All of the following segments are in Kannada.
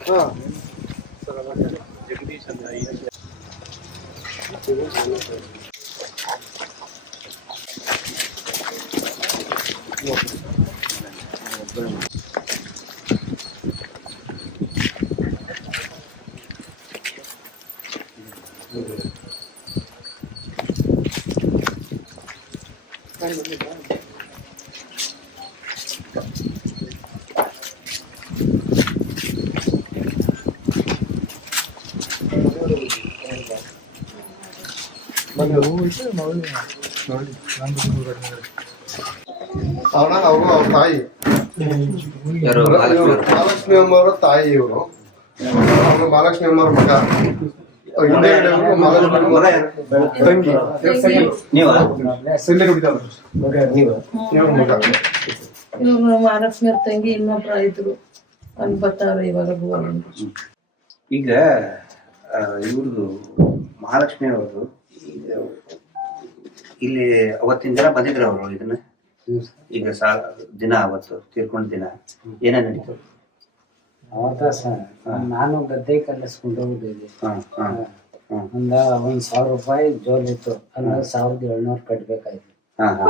हाँ। ಅವನ ಅವರು ಅವ್ರ. ತಾಯಿ ಯಾರು ಮಹಾಲಕ್ಷ್ಮಿ ಅಮ್ಮವರ ತಾಯಿ ಇವರು. ಅವನು ಮಹಾಲಕ್ಷ್ಮಿ ಅಮ್ಮವ್ರ ಮಗ. ಮಹಾಲಕ್ಷ್ಮಿ ಅಮ್ಮವ್ರ ತಂಗಿ. ನೀವ? ಇವ್ರ ಮಗ. ಇವ್ರು ಮಹಾಲಕ್ಷ್ಮಿ ಅವ್ರ ತಂಗಿ ಇನ್ನೊಬ್ರು ಇದ್ರು ಅಲ್ಲಿ ಬರ್ತಾವ್ರೆ ಇವಾಗ ಗೋವಿಂದ ಈಗ ಇವ್ರದ್ದು ಮಹಾಲಕ್ಷ್ಮಿ ಅವರು ಇಲ್ಲಿ ಅವತ್ತಿನ ದಿನ ಬಂದಿದ್ರು ಅವರು ಇದನ್ನ. ಈಗ ಸಾ ದಿನ ಅವತ್ತು ತೀರ್ಕೊಂಡ ದಿನ. ಏನೇ ನಡೀತು? ಅವತ್ತ ಸರ್? ನಾನು ಗದ್ದೆ ಕಲಿಸ್ಕೊಂಡು ಹೋಗಿದ್ದೆ. ಒಂದ ಒಂದ್ ಸಾವಿರ ರೂಪಾಯಿ ಜೋಲ್ ಇತ್ತು. ಅಂದ್ರೆ ಸಾವಿರದ ಏಳ್ನೂರು ಕಟ್ಬೇಕಾಯ್ತು. ಹಾ ಹಾ.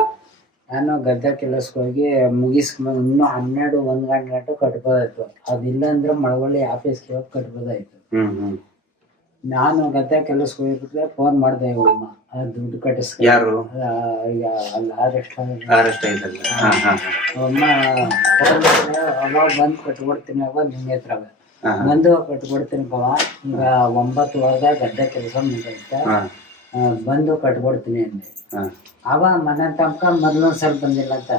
ನಾನು ಗದ್ದೆ ಕೆಲಸಕ್ಕೋಗಿ ಮುಗಿಸ್ಕೊಂಡು ಇನ್ನೂ ಹನ್ನೆರಡು ಒಂದ್ ಗಂಟೆ ಗಂಟೆ ಕಟ್ಬೋದಾಯ್ತು. ಅದಿಲ್ಲ ಅಂದ್ರೆ ಮಳವಳ್ಳಿ ಆಫೀಸ್ಗೆ ಹೋಗಿ ಕಟ್ಬೋದಾಯ್ತು. ನಾನು ಗದ್ದೆ ಕೆಲಸಕ್ಕೆ ಹೋಗಿದ್ರೆ ಫೋನ್ ಮಾಡ್ದೆ ಇವಮ್ಮ ದುಡ್ಡು ಕಟ್ಟಿಸ್ ಯಾರು? ಅಲ್ಲಿ ಅರೆಸ್ಟ್ ಅರೆಸ್ಟ್ ಆಯ್ತಲ್ಲ ಅಮ್ಮ ಫೋನ್ ಮಾಡಿದ್ರೆ ಅವಾಗ ಬಂದು ಕಟ್ಕೊಡ್ತೀನಿ ಅವಾಗ ನಿಂಗೆ ಹತ್ರ ಬಂದು ಕಟ್ಕೊಡ್ತೀನಿ ಕವ ಈಗ ಒಂಬತ್ತು ವಾರದ ಗದ್ದೆ ಕೆಲಸ ಮುಗಿತ ಹಾ. ಬಂದು ಕಟ್ಕೊಡ್ತೀನಿ ಅಂದೆ. ಅವ ಮನೆ ತನಕ ಮೊದ್ಲೊಂದ್ ಸಲ ಬಂದಿಲ್ಲ ಅಂತ.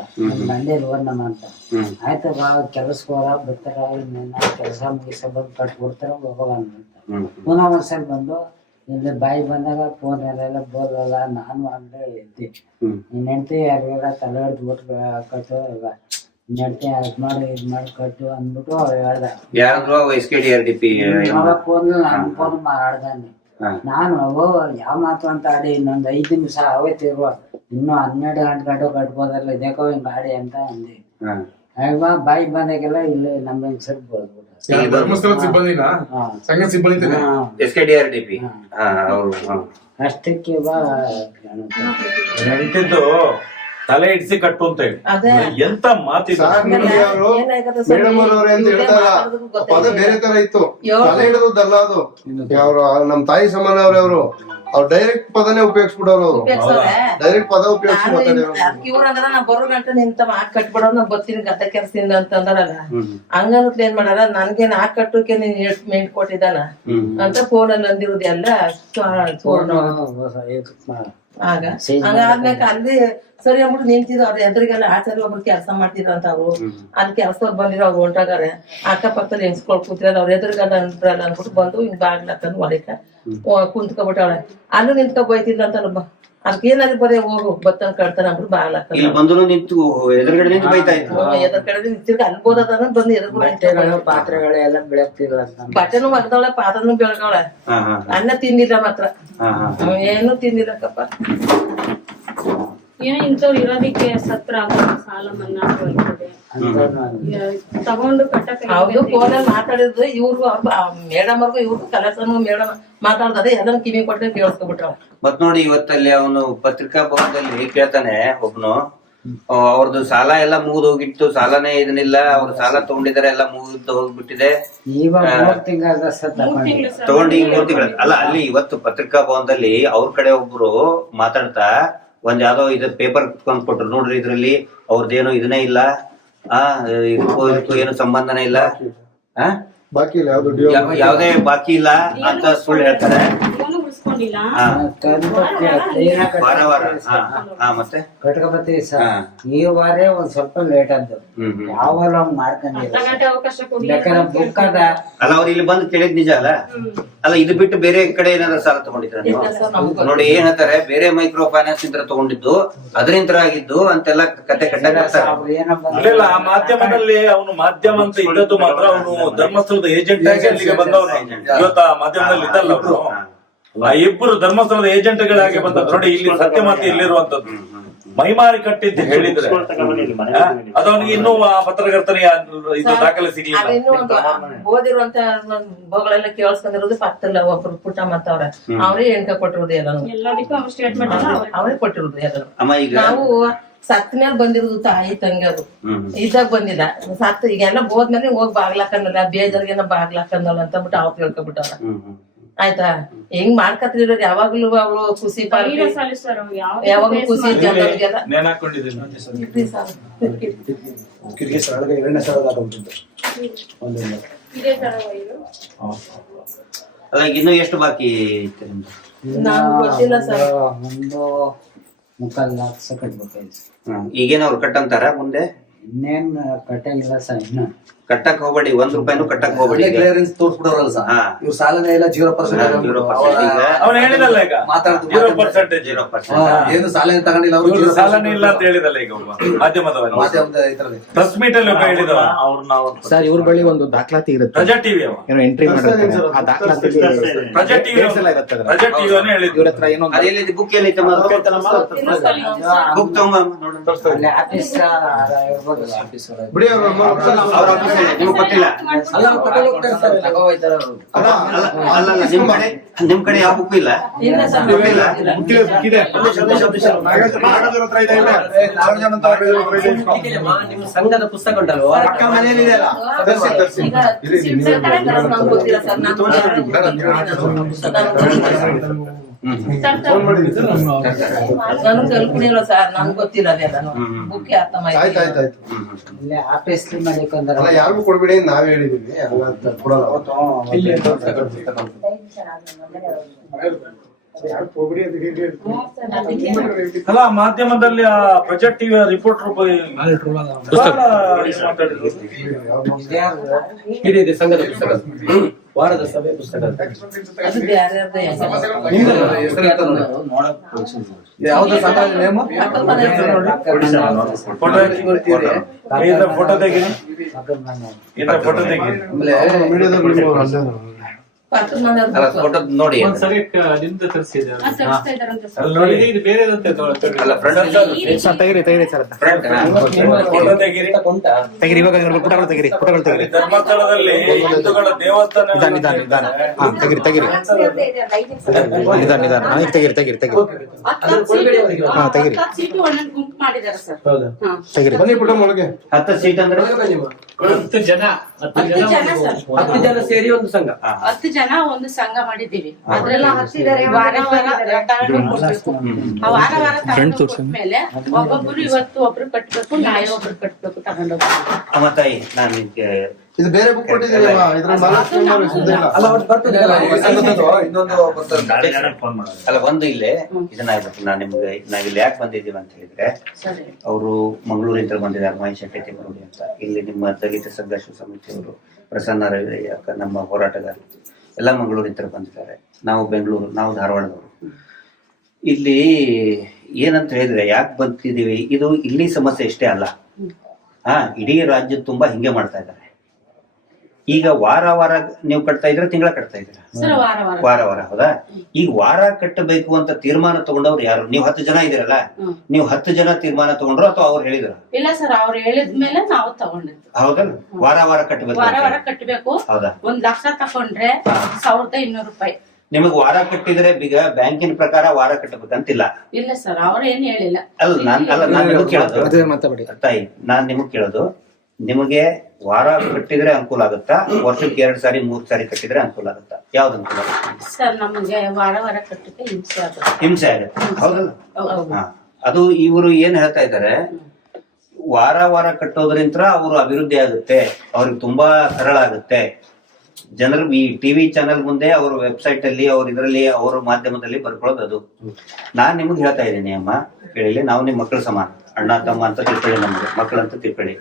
ಮಂಡೆ ನಮ್ಮ ಅಂತ. ಆಯ್ತು ಬಾ ಕೆಲ್ಸಕ್ಕೆ ಹೋಗ ಬರ್ತಾರ ಕೆಲಸ ಮುಗಿಸ ಬಂದು ಕಟ್ಕೊಡ್ತಾರ ಹ್ಮ್ ಪುನಃ ಒಂದ್ಸಲ ಬಂದು ಇಲ್ಲಿ ಬಾಯಿ ಬಂದಾಗ ಫೋನ್ ಎಲ್ಲ ಬೋದಲ್ಲ ನಾನು ಅಂದ್ರೆ ಎದ್ದಿ. ನಿನ್ನ ಹೆಂಡತಿ ಯಾರಿಗೆಲ್ಲ ತಲೆ ಹಿಡ್ದು ಬಿಟ್ಟು ಕಟ್ಟು ನಿನ್ನ ಹೆಂಡತಿ ಅದ್ ಮಾಡಿ ಇದ್ ಮಾಡಿ ಕಟ್ಟು ಅಂದ್ಬಿಟ್ಟು ಅವ್ರು ಹೇಳ್ದ. ಯಾರಾದ್ರು S K D R D P ಅವಾಗ ಫೋನ್ ನಾನು ಫೋನ್. ನಾನು ಓ ಯಾವ ಮಾತು ಅಂತ ಆಡಿ ಇನ್ನೊಂದ್ ಐದ್ ನಿಮಿಷ ಅವೈತಿ ಇರುವ ಇನ್ನು ಹನ್ನೆರಡು ಗಂಟೆ ಗಂಟೆ ಕಟ್ಬೋದಲ್ಲ ಇದೇಕೋ ಹಿಂಗ್ ಗಾಡಿ ಅಂತ ಅಂದೆ. ಅವಾಗ ಬಾಯಿ ಬಂದಾಗೆಲ್ಲ ಇಲ್ಲಿ ನಮ್ಮ ಸಿಗ್ಬೋದು? ಬೋದ್ಬಿಟ್ಟು ಧರ್ಮಸ್ಥಳ ಸಿಬ್ಬಂದಿನ? ಸಂಘ ಸಿಬ್ಬಂದಿ S K D R D P. ಅವರು ಅಷ್ಟಕ್ಕೆ ಬಾ. ನೆಂಟಿದ್ದು ತಲೆ ಇಡ್ಸಿ ಕಟ್ಟು ಅಂತ ಹೇಳಿ. ಅದೇ. ಎಂತ ಮಾತಿದ್ರು ಮೇಡಮ್ ಅವ್ರವ್ರೆ ಅಂತ ಪದ ಬೇರೆ ತರ ಇತ್ತು. ತಲೆ ಹಿಡಿದಲ್ಲ ಅದು. ಅವ್ರು ನಮ್ ತಾಯಿ ಸಮಾನ ಅವ್ರವ್ರು ಅವರು. ಅವ್ರು ಡೈರೆಕ್ಟ್ ಪದನೇ ಉಪಯೋಗಿಸ್ಬಿಡೋರು ಅವರು. ಡೈರೆಕ್ಟ್ ಪದ ಉಪಯೋಗಿಸಿ ಅಂದ್ರ ನಾ ಬರೋ ಗಂಟೆ ನಿಂತ ಹಾಕ್ ಕಟ್ಬಿಡೋ ನಾ ಬರ್ತೀನಿ ಗದ್ದೆ ಕೆಲ್ಸದಿಂದ ಅಂತಂದ್ರಲ್ಲ ಹ್ಮ್. ಹಂಗಂತ ಏನ್ ಮಾಡಾರ ನನ್ಗೇನ್ ಹಾಕ್ ಕಟ್ಟೋಕೆ ನೀನ್ ಮೆಂಟ್ ಕೊಟ್ಟಿದ್ದಾನ? ಅಂತ ಫೋನ್ ಅಲ್ಲಿ ಅಂದಿರೋದು ಎಲ್ಲ ಪೂರ್ಣ ಆಗ ಹಂಗಾದ್ಮೇಲೆ ಅಲ್ಲಿ ಸರಿ ಅಂದ್ಬಿಟ್ಟು ನಿಂತಿದ್ರು ಅವ್ರ ಎದುರಿಗೆಲ್ಲ ಆಚಾರ್ಯ ಒಬ್ರು ಕೆಲಸ ಮಾಡ್ತಿದ್ರಂತ ಅವ್ರು ಅದ್ ಕೆಲಸದವ್ರು ಬಂದಿರೋ ಅವ್ರು ಹೊಂಟಾಗಾರೆ ಅಕ್ಕಪಕ್ಕದಲ್ಲಿ ಹೆಂಗ್ಸ್ಕೊಳ್ ಕೂತಿರಲ್ಲ ಅವ್ರ ಎದುರಿಗೆಲ್ಲ ಅಂದ್ಬಿಟ್ಟು ಬಂದು ಹಿಂಗ್ ಬಾಗ್ಲಾಕ್ ಹಾಕೊಂಡು ಒಳಕ ಕುಂತ್ಕೊಬಿಟ್ಟವಳೆ ಅಲ್ಲೂ ನಿಂತ್ಕೊ ಬೈತಿಲ್ಲ ಅಂತ ಅದಕ್ಕೆ ಏನಾದ್ರು ಬರೀ ಹೋಗು ಬತ್ತನ್ ಕಳ್ತಾನ ಅಂದ್ರೆ ಬಾಗ್ಲ ಇಲ್ಲಿ ಬಂದು ನಿಂತು ಎದುರುಗಡೆ ನಿಂತು ಬೈತಾ ಇತ್ತು ಎದ್ರ ಕಡೆ ನಿಂತಿರ್ಗ ಅನ್ಬೋದದ ಬಂದು ಎದುರುಗಡೆ ಪಾತ್ರೆಗಳು ಎಲ್ಲ ಬೆಳಗ್ತಿಲ್ಲ ಅಂತ ಬಟ್ಟೆನು ಮಗದವಳೆ ಪಾತ್ರನು ಬೆಳಗವಳೆ. ಹಾ ಹಾ ಅನ್ನ ತಿಂದಿಲ್ಲ ಮಾತ್ರ. ಹಾ ಹಾ ಅವ ಏನು ತಿಂದಿಲ್ಲಕ್ಕಪ್ಪ. ಏನೋ ಇಂಥವ್ರು ಇರೋದಿಕ್ಕೆ ಸತ್ರ ಆಗೋದು? ಸಾಲ ಮನ್ನಾ ಬರ್ತದೆ. ತಗೊಂಡು ಕಟ್ಟಕ್ಕೆ ಹೌದು ಫೋನಲ್ಲಿ ಮಾತಾಡಿದ್ರು ಇವ್ರು ಮೇಡಮ್ ಅವ್ರಿಗೂ ಮೇಡಂ ಕಲಸನು ಮೇಡಮ್ ಮಾತಾಡ್ತಾರೆ ಅದನ್ನ ಕಿವಿ ಕೊಟ್ಟರೆ ಕೇಳಿಸ್ಕೊಬಿಟ್ರ. ಮತ್ ನೋಡಿ ಇವತ್ತಲ್ಲಿ ಅವನು ಪತ್ರಿಕಾ ಭವನದಲ್ಲಿ ಕೇಳ್ತಾನೆ ಒಬ್ನು ಅವ್ರದ್ದು ಸಾಲ ಎಲ್ಲ ಮುಗಿದು ಹೋಗಿತ್ತು ಸಾಲನೇ ಇದನ್ನಿಲ್ಲ ಅವ್ರ ಸಾಲ ತಗೊಂಡಿದ್ದಾರೆ ಎಲ್ಲ ಮುಗಿದು ಹೋಗ್ಬಿಟ್ಟಿದೆ. ತಗೊಂಡಿ ಮೂರ್ ತಿಂಗಳ ಸತ್ತ ತಗೊಂಡು ಈಗ ಅಲ್ಲ ಅಲ್ಲಿ ಇವತ್ತು ಪತ್ರಿಕಾ ಭವನದಲ್ಲಿ ಅವ್ರ ಕಡೆ ಒಬ್ರು ಮಾತಾಡ್ತಾ ಒಂದ್ ಯಾವ್ದೋ ಇದು ಪೇಪರ್ ಕುತ್ಕೊಂಡ್ ಕೊಟ್ರು. ನೋಡ್ರಿ ಇದ್ರಲ್ಲಿ ಅವ್ರದ್ದೇನು ಇದನ್ನೇ ಇಲ್ಲ. ಆ ಇದಕ್ಕೂ ಇದಕ್ಕೂ ಏನು ಸಂಬಂಧನೇ ಇಲ್ಲ. ಆ? ಬಾಕಿ ಇಲ್ಲ ಯಾವ್ದು ಡಿಯೋ ಯಾವ್ದೇ ಬಾಕಿ ಇಲ್ಲ ಅಂತ ಸುಳ್ಳು ಹೇಳ್ತಾರೆ. ವಾರ ವಾರ. ಹಾ ಹಾ ಮತ್ತೆ? ಸರ್ ಈ ವಾರ ಒಂದ್ ಸ್ವಲ್ಪ ಲೇಟ್ ಆದ್ದು. ಯಾವಾಗ ಹಂಗ್ ಮಾಡ್ಕೊಂಡಿಲ್ಲ ಅರ್ಧ ಗಂಟೆ ಅವಕಾಶ ಕೊಡಿ ಬೇಕಾದ್ರೆ ಬುಕ್ ಅದ ಅಲ್ಲ ಅವ್ರು ಇಲ್ಲಿ ಬಂದು ಕೇಳಿದ್ ನಿಜ ಅಲ್ಲ? ಅಲ್ಲ ಇದು ಬಿಟ್ಟು ಬೇರೆ ಕಡೆ ಏನಾದ್ರೂ ಸಾಲ ತಗೊಂಡಿದ್ರ ನೀವು? ನೋಡಿ ಏನ್ ಹೇಳ್ತಾರೆ ಬೇರೆ ಮೈಕ್ರೋ ಫೈನಾನ್ಸ್ ಇಂದ ತಗೊಂಡಿದ್ದು ಅದರಿಂದ ಆಗಿದ್ದು ಅಂತೆಲ್ಲ ಕತೆ ಕಂಡ ಅವ್ರು. ಇಲ್ಲ ಆ ಮಾಧ್ಯಮದಲ್ಲಿ ಅವನು ಮಾಧ್ಯಮ ಅಂತ ಇದ್ದದ್ದು ಮಾತ್ರ ಅವನು ಧರ್ಮಸ್ಥಳದ ಏಜೆಂಟ್ ಆಗಿ ಅಲ್ಲಿಗೆ ಬಂದವನು. ಇವತ್ತು ಆ ಮಾಧ್ಯಮದಲ್ಲಿ ಇದ್ದಲ್ಲ ಅವನು. ಆ ಇಬ್ಬರು ಧರ್ಮಸ್ಥಳದ ಏಜೆಂಟ್ಗಳಾಗಿ ಬಂದ ನೋಡಿ ಇಲ್ಲಿ ಸತ್ಯಮಾತಿ ಇಲ್ಲಿರುವಂತದ್ದು ಮೈಮಾರಿ ಕಟ್ಟಿದ್ದು ಹೇಳಿದ್ರೆ. ಅದವನಿಗೆ ಇನ್ನೂ ಆ ಪತ್ರಕರ್ತನಿಗೆ ಇದು ದಾಖಲೆ ಸಿಗ್ಲಿಲ್ಲ. ಓದಿರುವಂತ ಬೋಗಳೆಲ್ಲ ಕೇಳಿಸ್ಕೊಂಡಿರೋದು ಪಕ್ಕದಲ್ಲ ಒಬ್ರು ಪುಟ್ಟ ಮತ್ತವ್ರ. ಅವರೇ ಎಣ್ಕ ಕೊಟ್ಟಿರೋದು ಎಲ್ಲಾನು ಎಲ್ಲದಕ್ಕೂ ಅವ್ರ ಕೊಟ್ಟಿರೋದು ಎಲ್ಲಾನು ಅಮ್ಮ ಈಗ ನಾವು ಸತ್ ಮೇಲೆ ಬಂದಿರೋದು ತಾಯಿ ತಂಗಿ ಅದು. ಇದಾಗ ಬಂದಿಲ್ಲ. ಸತ್ ಈಗೆಲ್ಲ ಹೋದ್ಮೇಲೆ ಹೋಗಿ ಬಾಗ್ಲಾಕಂದಲ್ಲ ಬೇಜಾರ್ಗೆನ ಬಾಗ್ಲಾಕಂದಲ್ಲ ಅಂತ ಬಿಟ್ಟು ಅವ್ರು ಕೇಳ್ಕೊಬಿಟ್ಟವ್ರ ಆಯ್ತಾ? ಹೆಂಗ್ ಮಾಡ್ಕತ್ತಿರೋದು ಯಾವಾಗ್ಲೂ ಅವಳು ಖುಷಿ ಯಾವಾಗ್ಲೂ ಖುಷಿ. ಕಿಟಕಿ ಎರಡನೇ ಈಗ ಇನ್ನೂ ಎಷ್ಟು ಬಾಕಿ ಐತೆ ಗೊತ್ತಿಲ್ಲ ಸರ್. ಒಂದು ಮುಕ್ಕಾಲ್ ಲಕ್ಷ ಕಟ್ಬೇಕಾಯ್ತು ಹ್ಮ್. ಈಗೇನ್ ಅವ್ರು ಕಟ್ಟಂತಾರ ಮುಂದೆ? ಇನ್ನೇನ್ ಕಟ್ಟಂಗಿಲ್ಲ ಸರ್ ಇನ್ನ. ಕಟ್ಟಕ್ ಹೋಗ್ಬೇಡಿ ಒಂದ್ ರೂಪಾಯಿನೂ ಕಟ್ಟಕ್ ಹೋಗ್ಬೇಡಿ ಈಗ. ಕ್ಲಿಯರೆನ್ಸ್ ತೋರಿಸ್ಬಿಡೋರಲ್ಲ ಸರ್? ಹಾ. ಇವ್ರು ಸಾಲನೇ ಇಲ್ಲ ಜೀರೋ ಪರ್ಸೆಂಟ್ ಜೀರೋ ಪರ್ಸೆಂಟ್ ಈಗ ಅವನು ಹೇಳಿದಲ್ಲ ಈಗ. ಏನು ಸಾಲ ಏನ್ ತಗೊಂಡಿಲ್ಲ ಅವರು ಇವ್ರು ಸಾಲನೇ ಇಲ್ಲ ಅಂತ ಹೇಳಿದಲ್ಲ ಈಗ ಒಬ್ಬ ಮಾಧ್ಯಮದವನು ಪ್ರೆಸ್ ಮೀಟ್ ಅಲ್ಲಿ ಒಬ್ಬ ಹೇಳಿದವ. ಸರ್ ಇವ್ರ ಬಳಿ ಒಂದು ದಾಖಲಾತಿ ಇರುತ್ತೆ. ಪ್ರಜಾ ಟಿವಿ ಅವ. ಏನೋ ಎಂಟ್ರಿ ಮಾಡಿರ್ತಾರೆ. ಆ ದಾಖಲಾತಿ ಪ್ರಜಾ ಟಿವಿ ಎಲ್ಲ ಇರುತ್ತೆ ಅದ್ರಲ್ಲಿ. ಪ್ರಜಾ ಟಿವಿ ಅವನೇ ಹೇಳಿದ್ರು ಇವ್ರ ಹತ್ರ ಏನೋ ಒಂದು- ಬುಕ್ ಏನೈತೆ ಬುಕ್ ತಗೊಂಬ. ಬಿಡಿ ಅವ್ರ ಅವ್ರ ನಿಮ್ಗೆ ಗೊತ್ತಿಲ್ಲ. ಅಲ್ಲ ಸರ್ ಅಲ್ಲ ಅಲ್ಲ ಅಲ್ಲ ಅಲ್ಲ, ನಿಮ್ ಕಡೆ ನಿಮ್ ಕಡೆ ಯಾವ ಬುಕ್ ಇಲ್ಲ? ಇಲ್ಲ ಸರ್ ಗೊತ್ತಿಲ್ಲ ನಿಮ್ ಸಂಘದ ಪುಸ್ತಕ ಉಂಟಲ್ವಾ ಅಕ್ಕ ಮನೇಲಿ ಇದೆ ಅಲ್ಲ ತರ್ಸಿ ತರ್ಸಿ. ಈಗ ಶಿಕ್ಷಣ ನಾನು ತಲುಪಲಿಲ್ಲ ಸರ್? ನಂಗೆ ಗೊತ್ತಿಲ್ಲ ಅದೆಲ್ಲ ಬುಕ್ ಅರ್ಥ ಆಯ್ತು ಆಯ್ತು ಆಯ್ತು. ಇಲ್ಲಿ ಆಫೀಸ್ ಮಾಡಿಕೊಂಡ್ರ ಅಲ್ಲ ಯಾರಿಗೂ ಕೊಡ್ಬೇಡಿ ನಾವ್ ಹೇಳಿದೀವಿ. ಹಂಗ ಅಂತ ಕೊಡಲ್ಲ ಅಲ್ಲ ಮಾಧ್ಯಮದಲ್ಲಿ ಆ ಬಜೆಟ್ ಟಿವಿ ರಿಪೋರ್ಟರ್ ಇದೆ ಸಂಘದ ಪುಸ್ತಕ. ವಾರದ ಸಭೆ ಪುಸ್ತಕ. ಯಾವ್ದು. ಫೋಟೋ ಇಂದ ಫೋಟೋ ತೆಗೀರಿ ನೋಡಿ ಆ, ತರಿಸ್ತಾ ಇದಾರಂತೆ ಸರ್ ಅಲ್ಲಿ ನೋಡಿ ಅಲ್ಲ ಫ್ರಂಟ್ ಸರ್ ತೆಗಿರಿ ತೆಗಿರಿ ಸರ್ ಫೋಟೋ ತೆಗೀರಿ ಉಂಟಾ ತೆಗಿರಿ ಇವಾಗ ಪುಟಗಳು ತೆಗಿರಿ ಪುಟಗಳು ತೆಗಿರಿ. ಧರ್ಮಸ್ಥಳದಲ್ಲಿ ಹಿಂದೂಗಳ ದೇವಸ್ಥಾನ ನಿಧಾನ ನಿಧಾನ ನಿಧಾನ. ಹಾ ತೆಗಿರಿ ತೆಗಿರಿ. ನಿಧಾನ ನಿಧಾನ. ಹಾ, ತೆಗಿರಿ ತೆಗಿರಿ ತೆಗಿರಿ. ಹಾ ತೆಗಿರಿ. ಸೀಟು ಒಂದೊಂದು ಗುಂಪು ಮಾಡಿದ್ದಾರೆ ಸರ್ ಹೌದಾ. ತೆಗಿರಿ. ಬನ್ನಿ ಪುಟ್ಟ ಮೊಳಗೆ ಹತ್ತು ಸೀಟ್ ಅಂದ್ರೆ? ಹತ್ತು ಜನ ಸರ್ ಹತ್ತು ಜನ ಸೇರಿ ಒಂದು ಸಂಘ. ಹತ್ತು ಜನ ಒಂದು ಸಂಘ ಮಾಡಿದ್ದೀವಿ. ಅದ್ರೆಲ್ಲ ವಾರ ವಾರ ತಗೊಂಡು ಕೊಡ್ಬೇಕು ಆ ವಾರ ವಾರ ತಗೊಂಡು ಕೊಟ್ಮೇಲೆ ಒಬ್ಬೊಬ್ರು ಇವತ್ತು ಒಬ್ರು ಕಟ್ಬೇಕು ನಾಳೆ ಒಬ್ರು ಕಟ್ಬೇಕು ತಗೊಂಡೋಗ್ಬೇಕು ಅಮ್ಮ ತಾಯಿ ನಾನು ನಿಮ್ಗೆ ಇದು ಬೇರೆ ಬುಕ್ ಕೊಟ್ಟಿದ್ದೀರಿ ಅಲ್ಲ ಇನ್ನೊಂದು ಒಂದು ಇಲ್ಲೇ ಇದನ್ನ ನಾನು ನಿಮ್ಗೆ ನಾವಿಲ್ಲಿ ಯಾಕೆ ಬಂದಿದ್ದೀವಿ ಅಂತ ಹೇಳಿದ್ರೆ ಅವರು ಮಂಗಳೂರಿಂದ ಬಂದಿದ್ದಾರೆ ಮಹೇಶ್ ಶೆಟ್ಟಿ ಮಂಗಳೂರಿ ಅಂತ. ಇಲ್ಲಿ ನಿಮ್ಮ ದಲಿತ ಸಂಘರ್ಷ ಸಮಿತಿಯವರು ಪ್ರಸನ್ನ ರವಿ ಅಕ್ಕ ನಮ್ಮ ಹೋರಾಟಗಾರರು. ಎಲ್ಲ ಮಂಗಳೂರಿಂದ ಬಂದಿದ್ದಾರೆ. ನಾವು ಬೆಂಗಳೂರು ನಾವು ಧಾರವಾಡದವರು. ಇಲ್ಲಿ ಏನಂತ ಹೇಳಿದ್ರೆ ಯಾಕೆ ಬಂದಿದ್ದೀವಿ? ಇದು ಇಲ್ಲಿ ಸಮಸ್ಯೆ ಇಷ್ಟೇ ಅಲ್ಲ. ಹಾ ಇಡೀ ರಾಜ್ಯ ತುಂಬಾ ಹಿಂಗೆ ಮಾಡ್ತಾ ಇದ್ದಾರೆ. ಈಗ ವಾರ ವಾರ ನೀವು ಕಟ್ತಾ ಇದ್ರೆ ತಿಂಗಳ ಕಟ್ತಾ ಇದ್ರ ಸರ್ ವಾರ ವಾರ. ಹೌದಾ? ಈಗ ವಾರ ಕಟ್ಟಬೇಕು ಅಂತ ತೀರ್ಮಾನ ತಗೊಂಡವ್ರು ಯಾರು? ನೀವು ಹತ್ತು ಜನ ಇದಿರಲ್ಲ. ನೀವು ಹತ್ತು ಜನ ತೀರ್ಮಾನ ತಗೊಂಡ್ರು ಅಥವಾ ಅವ್ರು ಹೇಳಿದ್ರು? ಇಲ್ಲ ಸರ್ ಅವ್ರು ಹೇಳಿದ್ಮೇಲೆ ನಾವು ತಗೊಂಡಿದ್ದು. ಹೌದಲ್ಲ? ವಾರ ವಾರ ಕಟ್ಟಬೇಕು ವಾರ ವಾರ ಕಟ್ಟಬೇಕು ಹೌದಾ? ಒಂದ್ ಲಕ್ಷ ತಗೊಂಡ್ರೆ ಸಾವಿರದ ಇನ್ನೂರು ರೂಪಾಯಿ. ನಿಮಗ್ ವಾರ ಕಟ್ಟಿದ್ರೆ ಈಗ ಬ್ಯಾಂಕಿನ ಪ್ರಕಾರ ವಾರ ಕಟ್ಟಬೇಕಂತಿಲ್ಲ. ಇಲ್ಲ ಸರ್ ಅವ್ರ ಏನ್ ಹೇಳಿಲ್ಲ. ಅಲ್ಲ ನಾನ್ ಅಲ್ಲ ನಾನ್ ನಿಮಗ್ ಕೇಳೋದು. ತಾಯಿ ನಾನ್ ನಿಮಗ್ ಕೇಳೋದು. ನಿಮಗೆ ವಾರ ಕಟ್ಟಿದ್ರೆ ಅನುಕೂಲ ಆಗುತ್ತಾ? ವರ್ಷಕ್ಕೆ ಎರಡ್ ಸಾರಿ ಮೂರ್ ಸಾರಿ ಕಟ್ಟಿದ್ರೆ ಅನುಕೂಲ ಆಗುತ್ತಾ? ಯಾವ್ದು ಅನುಕೂಲ ಆಗುತ್ತೆ ಸರ್ ನಮಗೆ ವಾರ ವಾರ ಕಟ್ಟಕ್ಕೆ ಹಿಂಸೆ ಆಗುತ್ತೆ. ಹಿಂಸೆ ಆಗುತ್ತೆ. ಹೌದಲ್ಲ. ಹಾ. ಅದು ಇವರು ಏನ್ ಹೇಳ್ತಾ ಇದ್ದಾರೆ? ವಾರ ವಾರ ಕಟ್ಟೋದ್ರಿಂತ ಅವರು ಅಭಿವೃದ್ಧಿ ಆಗುತ್ತೆ. ಅವ್ರಿಗೆ ತುಂಬಾ ಸರಳ ಆಗುತ್ತೆ. ಜನರು ಈ ಟಿವಿ ಚಾನೆಲ್ ಮುಂದೆ ಅವ್ರ ವೆಬ್ಸೈಟ್ ಅಲ್ಲಿ ಅವ್ರ ಇದರಲ್ಲಿ ಅವ್ರ ಮಾಧ್ಯಮದಲ್ಲಿ ಬರ್ಕೊಳ್ಳೋದು ಅದು. ನಾನ್ ನಿಮ್ಗೆ ಹೇಳ್ತಾ ಇದ್ದೀನಿ ಅಮ್ಮ. ಕೇಳಿಲಿ ನಾವು ನಿಮ್ ಮಕ್ಕಳ ಸಮಾನ. ಅಣ್ಣ ತಮ್ಮ ಅಂತ ತಿಳ್ಕೊಳ್ಳಿ ನಮ್ಗೆ. ಮಕ್ಕಳಂತ ತಿಳ್ಕೊಳ್ಳಿ.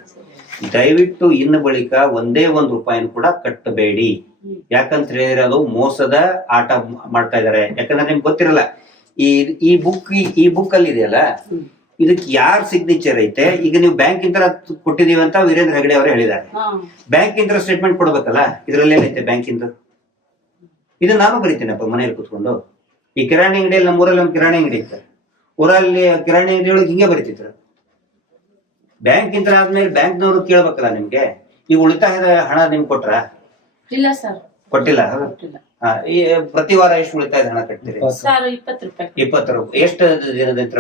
ದಯವಿಟ್ಟು ಇನ್ನು ಬಳಿಕ ಒಂದೇ ಒಂದ್ ರೂಪಾಯಿನ ಕೂಡ ಕಟ್ಟಬೇಡಿ. ಯಾಕಂತ ಹೇಳಿದ್ರೆ ಅದು ಮೋಸದ ಆಟ ಮಾಡ್ತಾ ಇದಾರೆ. ಯಾಕಂದ್ರೆ ನಿಮ್ಗೆ ಗೊತ್ತಿರಲ್ಲ ಈ ಈ ಬುಕ್ ಈ ಬುಕ್ ಅಲ್ಲಿ ಇದೆಯಲ್ಲ ಇದಕ್ಕೆ ಯಾರ ಸಿಗ್ನೇಚರ್ ಐತೆ? ಈಗ ನೀವು ಬ್ಯಾಂಕ್ ಇಂದ ಕೊಟ್ಟಿದೀವಿ ಅಂತ ವೀರೇಂದ್ರ ಹೆಗಡೆ ಅವರು ಹೇಳಿದ್ದಾರೆ. ಬ್ಯಾಂಕ್ ಇಂದ ಸ್ಟೇಟ್ಮೆಂಟ್ ಕೊಡ್ಬೇಕಲ್ಲ ಇದ್ರಲ್ಲಿ ಏನೈತೆ ಬ್ಯಾಂಕ್ ಇಂದ? ಇದು ನಾನು ಬರೀತೀನಪ್ಪ ಮನೆಯಲ್ಲಿ ಕುತ್ಕೊಂಡು. ಈ ಕಿರಾಣಿ ಅಂಗಡಿಯಲ್ಲಿ ನಮ್ಮೂರಲ್ಲಿ ಒಂದು ಕಿರಾಣಿ ಅಂಗಡಿ ಇತ್ತು. ಊರಲ್ಲಿ ಕಿರಾಣಿ ಅಂಗಡಿಯೊಳಗೆ ಹಿಂಗೆ ಬರೀತಿದ್ರು. ಬ್ಯಾಂಕ್ ಇಂತರ ಆದ್ಮೇಲೆ ಬ್ಯಾಂಕ್ನವರು ಕೇಳ್ಬೇಕಲ್ಲ ನಿಮ್ಗೆ? ಈ ಉಳಿತಾಯದ ಹಣ ನಿಮ್ ಕೊಟ್ರ? ಇಲ್ಲ ಸರ್ ಕೊಟ್ಟಿಲ್ಲ? ಕೊಟ್ಟಿಲ್ಲ. ಹಾ, ಈ ಪ್ರತಿ ವಾರ ಎಷ್ಟು ಉಳಿತಾಯದ ಹಣ ಕಟ್ತೀರಿ? ಸರ್ ಇಪ್ಪತ್ತು ರೂಪಾಯಿ. ಇಪ್ಪತ್ತು ರೂಪಾಯಿ ಎಷ್ಟು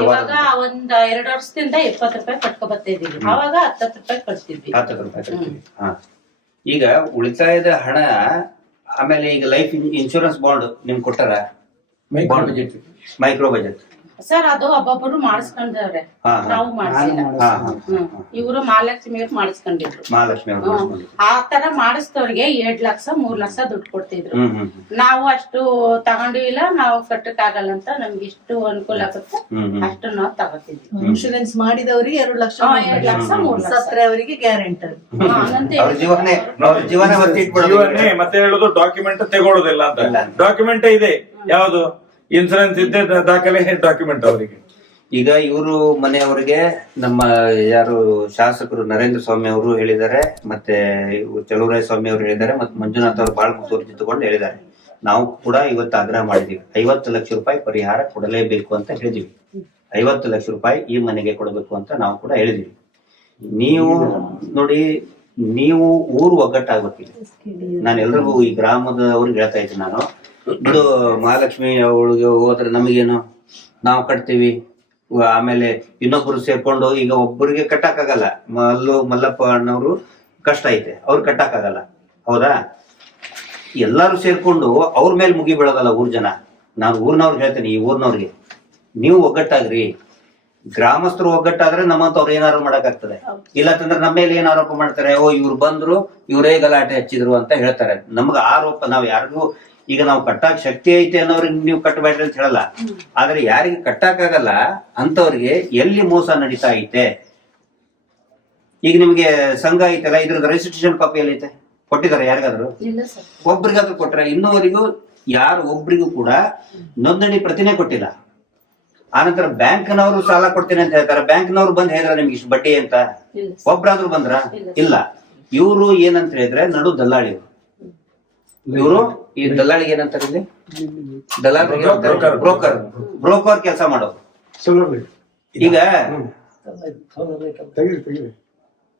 ಇವಾಗ ಒಂದ್ ಎರಡ್ ವರ್ಷದಿಂದ ಇಪ್ಪತ್ತು ರೂಪಾಯಿ ಕಟ್ಕೊ ಬರ್ತಾ ಇದೀವಿ ಅವಾಗ ಹತ್ತತ್ತು ರೂಪಾಯಿ ಕಟ್ತಿದ್ವಿ ಹತ್ತು ರೂಪಾಯಿ ಹಾ. ಈಗ ಉಳಿತಾಯದ ಹಣ ಆಮೇಲೆ ಈಗ ಲೈಫ್ ಇನ್ಶೂರೆನ್ಸ್ ಬಾಂಡ್ ನಿಮ್ಗೆ ಕೊಟ್ಟಾರ? ಮೈಕ್ರೋ ಬಜೆಟ್ ಸರ್ ಅದು ಒಬ್ಬೊಬ್ಬರು ಮಾಡಿಸ್ಕೊಂಡವ್ರೆ. ನಾವು ಮಾಡಿಸಿಲ್ಲ. ಇವರು ಮಹಾಲಕ್ಷ್ಮಿ ಅವ್ರು ಮಾಡಿಸ್ಕೊಂಡಿದ್ರು. ಮಹಾಲಕ್ಷ್ಮಿ. ಆ ತರ ಮಾಡಿಸ್ತವ್ರಿಗೆ ಎರಡ್ ಲಕ್ಷ ಮೂರ್ ಲಕ್ಷ ದುಡ್ಡು ಕೊಡ್ತಿದ್ರು. ನಾವು ಅಷ್ಟು ತಗೊಂಡಿಲ್ಲ ನಾವು ಕಟ್ಟಕ್ ಆಗಲ್ಲ ಅಂತ ನಮ್ಗೆ ಇಷ್ಟು ಅನುಕೂಲ ಆಗುತ್ತೆ. ಅಷ್ಟು ನಾವು ತಗೋತಿದ್ವಿ ಇನ್ಶೂರೆನ್ಸ್ ಮಾಡಿದವರಿಗೆ ಎರಡು ಲಕ್ಷ ಎರಡ್ ಲಕ್ಷ. ಮೂರ್ ಲಕ್ಷ. ಸತ್ರೆ ಅವರಿಗೆ ಗ್ಯಾರಂಟರ್ ಜೀವನೇ ಮತ್ತೆ ಹೇಳುದು ಡಾಕ್ಯುಮೆಂಟ್ ತಗೊಳ್ಳೋದಿಲ್ಲ ಅಂತ. ಡಾಕ್ಯುಮೆಂಟ್ ಇದೆ. ಯಾವುದು? ಇನ್ಸೂರೆನ್ಸ್ ಇದ್ದೇ ದಾಖಲೆ ಡಾಕ್ಯುಮೆಂಟ್ ಅವರಿಗೆ. ಈಗ ಇವರು ಮನೆಯವರಿಗೆ ನಮ್ಮ ಯಾರು ಶಾಸಕರು ನರೇಂದ್ರ ಸ್ವಾಮಿ ಅವರು ಹೇಳಿದ್ದಾರೆ, ಮತ್ತೆ ಇವ್ರು ಚಲುವರಾಯ ಸ್ವಾಮಿ ಅವರು ಹೇಳಿದ್ದಾರೆ, ಮತ್ತೆ ಮಂಜುನಾಥ್ ಅವರು ಬಾಳ್ ತಗೊಂಡು ಹೇಳಿದ್ದಾರೆ. ನಾವು ಕೂಡ ಇವತ್ತು ಆಗ್ರಹ ಮಾಡಿದೀವಿ. ಐವತ್ತು ಲಕ್ಷ ರೂಪಾಯಿ ಪರಿಹಾರ ಕೊಡಲೇಬೇಕು ಅಂತ ಹೇಳಿದೀವಿ. ಐವತ್ತು ಲಕ್ಷ ರೂಪಾಯಿ ಈ ಮನೆಗೆ ಕೊಡಬೇಕು ಅಂತ ನಾವು ಕೂಡ ಹೇಳಿದೀವಿ. ನೀವು ನೋಡಿ, ನೀವು ಊರು ಒಗ್ಗಟ್ಟಾಗ್ಬೇಕಿಲ್ಲ ನಾನು ಎಲ್ರಿಗೂ ಈ ಗ್ರಾಮದವ್ರಿಗೆ ಹೇಳ್ತಾ ಇದ್ದೀನಿ ನಾನು. ಇದು ಮಹಾಲಕ್ಷ್ಮಿ ಅವಳಿಗೆ ಹೋದ್ರೆ ನಮಗೇನು ನಾವು ಕಟ್ತೀವಿ. ಆಮೇಲೆ ಇನ್ನೊಬ್ರು ಸೇರ್ಕೊಂಡು ಈಗ ಒಬ್ಬರಿಗೆ ಕಟ್ಟಕ್ಕಾಗಲ್ಲ ಮಲ್ಲು ಮಲ್ಲಪ್ಪ ಅಣ್ಣವರು ಕಷ್ಟ ಐತೆ. ಅವ್ರು ಕಟ್ಟಕ್ಕಾಗಲ್ಲ ಹೌದಾ? ಎಲ್ಲಾರು ಸೇರ್ಕೊಂಡು ಅವ್ರ ಮೇಲೆ ಮುಗಿ ಬೀಳೋದಲ್ಲ ಊರ್ ಜನ. ನಾನು ಊರ್ನವ್ರಿಗೆ ಹೇಳ್ತೇನೆ, ಈ ಊರ್ನವ್ರಿಗೆ. ನೀವು ಒಗ್ಗಟ್ಟಾಗ್ರಿ. ಗ್ರಾಮಸ್ಥರು ಒಗ್ಗಟ್ಟಾದ್ರೆ ನಮ್ಮಂತವ್ರು ಏನಾರು ಮಾಡಕ್ಕಾಗ್ತದೆ. ಇಲ್ಲ ಅಂತಂದ್ರೆ ನಮ್ಮ ಮೇಲೆ ಏನ್ ಮಾಡ್ತಾರೆ? ಓ, ಇವ್ರು ಬಂದ್ರು, ಇವರೇ ಗಲಾಟೆ ಹಚ್ಚಿದ್ರು ಅಂತ ಹೇಳ್ತಾರೆ. ನಮ್ಗ ಆರೋಪ, ನಾವ್ ಯಾರಿಗೂ ಈಗ ನಾವು ಕಟ್ಟಾಕ್ ಶಕ್ತಿ ಐತೆ ಅನ್ನೋರಿಗೆ ನೀವು ಕಟ್ಟಬೇಡ್ರಿ ಅಂತ ಹೇಳಲ್ಲ. ಆದ್ರೆ ಯಾರಿಗೆ ಕಟ್ಟಾಕಾಗಲ್ಲ ಅಂತವ್ರಿಗೆ ಎಲ್ಲಿ ಮೋಸ ನಡೀತಾ ಐತೆ? ಈಗ ನಿಮ್ಗೆ ಸಂಘ ಐತಲ್ಲ ಇದ್ರದ್ದು ರಿಜಿಸ್ಟ್ರೇಷನ್ ಕಾಪಿ ಎಲ್ಲಿ ಐತೆ? ಕೊಟ್ಟಿದ್ದಾರೆ ಯಾರಿಗಾದ್ರು? ಒಬ್ರಿಗಾದ್ರೂ ಕೊಟ್ರೆ ಇನ್ನೂವರೆಗೂ ಯಾರು ಒಬ್ರಿಗೂ ಕೂಡ ನೋಂದಣಿ ಪ್ರತಿನೇ ಕೊಟ್ಟಿಲ್ಲ. ಆನಂತರ ಬ್ಯಾಂಕ್ನವರು ಸಾಲ ಕೊಡ್ತೀನಿ ಅಂತ ಹೇಳ್ತಾರೆ. ಬ್ಯಾಂಕ್ನವ್ರು ಬಂದ್ ಹೇಳಿದ್ರ ನಿಮ್ಗೆ ಇಷ್ಟು ಬಡ್ಡಿ ಅಂತ? ಒಬ್ರಾದ್ರೂ ಬಂದ್ರ? ಇಲ್ಲ. ಇವರು ಏನಂತ ಹೇಳಿದ್ರೆ ನಡು ದಲ್ಲಾಳಿ ಇವರು? ಈ ದಲ್ಲಾಳಿಗೆ ಏನಂತಾರೆ ಇಲ್ಲಿ? ದಲ್ಲಾಳಿ ಬ್ರೋಕರ್. ಬ್ರೋಕರ್. ಕೆಲಸ ಮಾಡೋದು ಈಗ